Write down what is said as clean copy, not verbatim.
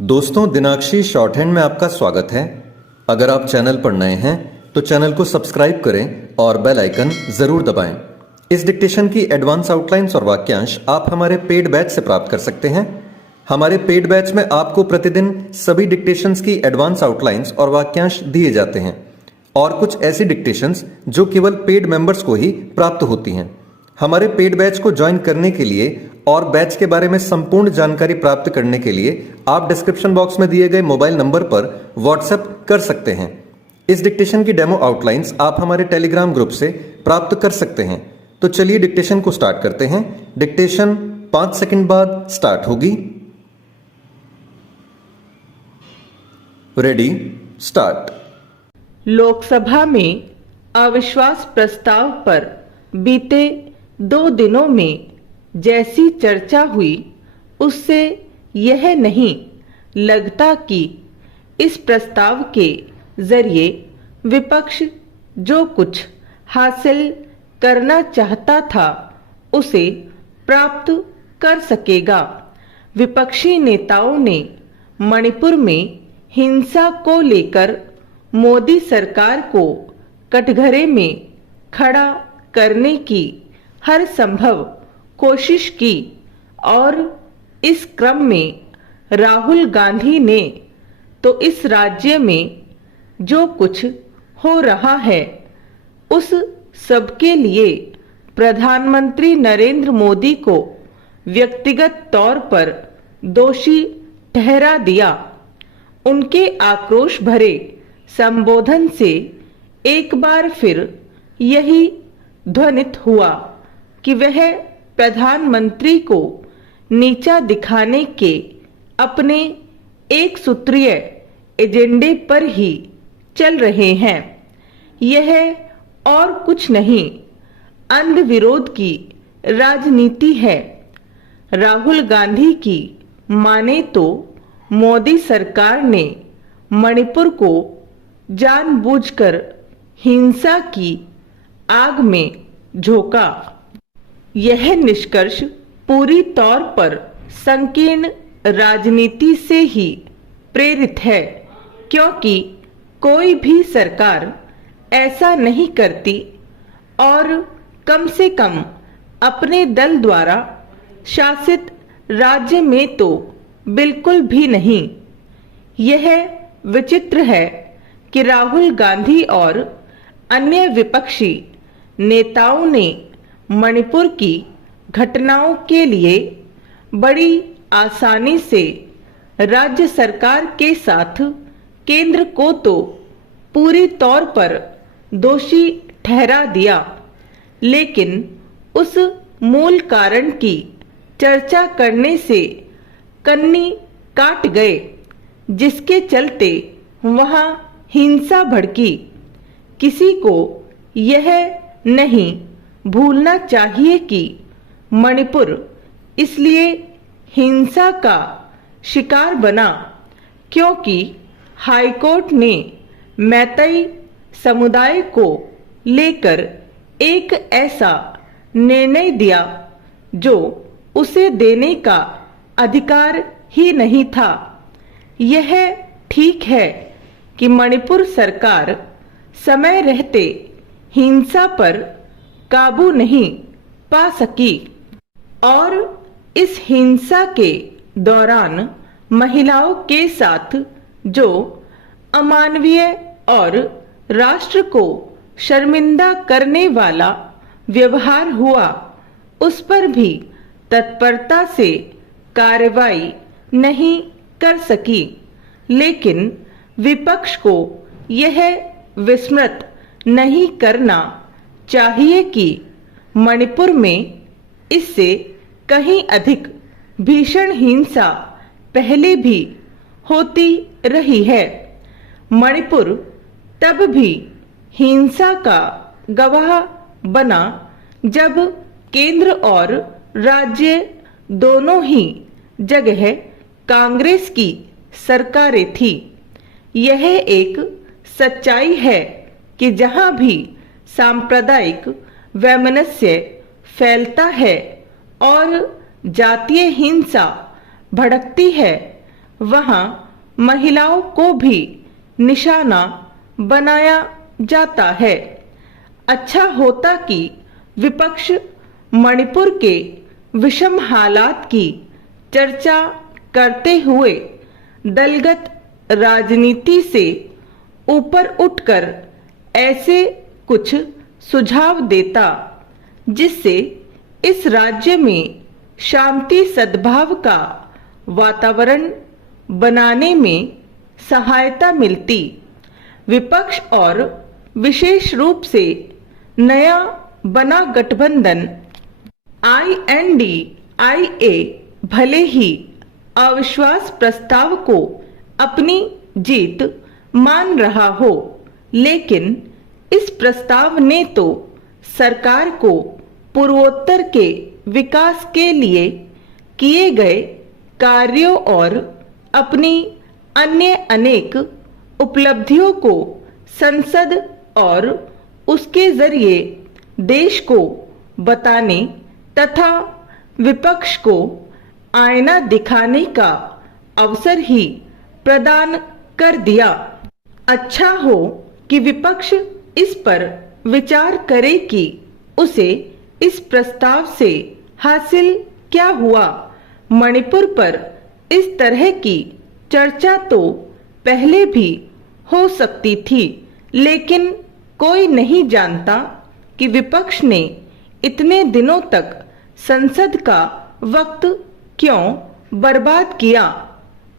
दोस्तों, दिनाक्षी short hand में आपका स्वागत है। अगर आप चैनल पर नए हैं तो चैनल को सब्सक्राइब करें और बेल आइकन जरूर दबाएं। इस डिक्टेशन की एडवांस आउटलाइंस और वाक्यांश आप हमारे पेड बैच से प्राप्त कर सकते हैं। हमारे पेड बैच में आपको प्रतिदिन सभी डिक्टेशंस की एडवांस आउटलाइंस और वाक्यांश दिए जाते हैं और कुछ ऐसी डिक्टेशंस जो केवल पेड मेंबर्स को ही प्राप्त होती हैं। हमारे पेड बैच को ज्वाइन करने के लिए और बैच के बारे में संपूर्ण जानकारी प्राप्त करने के लिए आप डिस्क्रिप्शन बॉक्स में दिए गए मोबाइल नंबर पर व्हाट्सएप कर सकते हैं। इस डिक्टेशन की डेमो आउटलाइंस आप हमारे टेलीग्राम ग्रुप से प्राप्त कर सकते हैं। तो चलिए डिक्टेशन को स्टार्ट करते हैं। डिक्टेशन 5 सेकंड बाद स्टार्ट होगी। Ready, start. लोकसभा में अविश्वास प्रस्ताव पर बीते 2 दिनों में जैसी चर्चा हुई उससे यह नहीं लगता कि इस प्रस्ताव के जरिए विपक्ष जो कुछ हासिल करना चाहता था उसे प्राप्त कर सकेगा। विपक्षी नेताओं ने मणिपुर में हिंसा को लेकर मोदी सरकार को कटघरे में खड़ा करने की हर संभव कोशिश की और इस क्रम में राहुल गांधी ने तो इस राज्य में जो कुछ हो रहा है उस सब के लिए प्रधानमंत्री नरेंद्र मोदी को व्यक्तिगत तौर पर दोषी ठहरा दिया। उनके आक्रोश भरे संबोधन से एक बार फिर यही ध्वनित हुआ कि वह प्रधानमंत्री को नीचा दिखाने के अपने एक सूत्रीय एजेंडे पर ही चल रहे हैं। यह और कुछ नहीं, अंध विरोध की राजनीति है। राहुल गांधी की माने तो मोदी सरकार ने मणिपुर को जानबूझकर हिंसा की आग में झोंका। यह निष्कर्ष पूरी तौर पर संकीर्ण राजनीति से ही प्रेरित है, क्योंकि कोई भी सरकार ऐसा नहीं करती और कम से कम अपने दल द्वारा शासित राज्य में तो बिल्कुल भी नहीं। यह विचित्र है कि राहुल गांधी और अन्य विपक्षी नेताओं ने मणिपुर की घटनाओं के लिए बड़ी आसानी से राज्य सरकार के साथ केंद्र को तो पूरी तौर पर दोषी ठहरा दिया, लेकिन उस मूल कारण की चर्चा करने से कन्नी काट गए जिसके चलते वहां हिंसा भड़की। किसी को यह नहीं भूलना चाहिए कि मणिपुर इसलिए हिंसा का शिकार बना क्योंकि हाईकोर्ट ने मैतेई समुदाय को लेकर एक ऐसा निर्णय दिया जो उसे देने का अधिकार ही नहीं था। यह ठीक है कि मणिपुर सरकार समय रहते हिंसा पर काबू नहीं पा सकी और इस हिंसा के दौरान महिलाओं के साथ जो अमानवीय और राष्ट्र को शर्मिंदा करने वाला व्यवहार हुआ उस पर भी तत्परता से कार्रवाई नहीं कर सकी। लेकिन विपक्ष को यह विस्मृत नहीं करना चाहिए कि मणिपुर में इससे कहीं अधिक भीषण हिंसा पहले भी होती रही है। मणिपुर तब भी हिंसा का गवाह बना जब केंद्र और राज्य दोनों ही जगह कांग्रेस की सरकारें थी। यह एक सच्चाई है कि जहां भी सांप्रदायिक वैमनस्य फैलता है और जातीय हिंसा भड़कती है वहां महिलाओं को भी निशाना बनाया जाता है। अच्छा होता कि विपक्ष मणिपुर के विषम हालात की चर्चा करते हुए दलगत राजनीति से ऊपर उठकर ऐसे कुछ सुझाव देता जिससे इस राज्य में शांति सद्भाव का वातावरण बनाने में सहायता मिलती। विपक्ष और विशेष रूप से नया बना गठबंधन INDIA भले ही अविश्वास प्रस्ताव को अपनी जीत मान रहा हो, लेकिन इस प्रस्ताव ने तो सरकार को पूर्वोत्तर के विकास के लिए किए गए कार्यों और अपनी अन्य अनेक उपलब्धियों को संसद और उसके जरिए देश को बताने तथा विपक्ष को आईना दिखाने का अवसर ही प्रदान कर दिया। अच्छा हो कि विपक्ष इस पर विचार करे कि उसे इस प्रस्ताव से हासिल क्या हुआ। मणिपुर पर इस तरह की चर्चा तो पहले भी हो सकती थी, लेकिन कोई नहीं जानता कि विपक्ष ने इतने दिनों तक संसद का वक्त क्यों बर्बाद किया।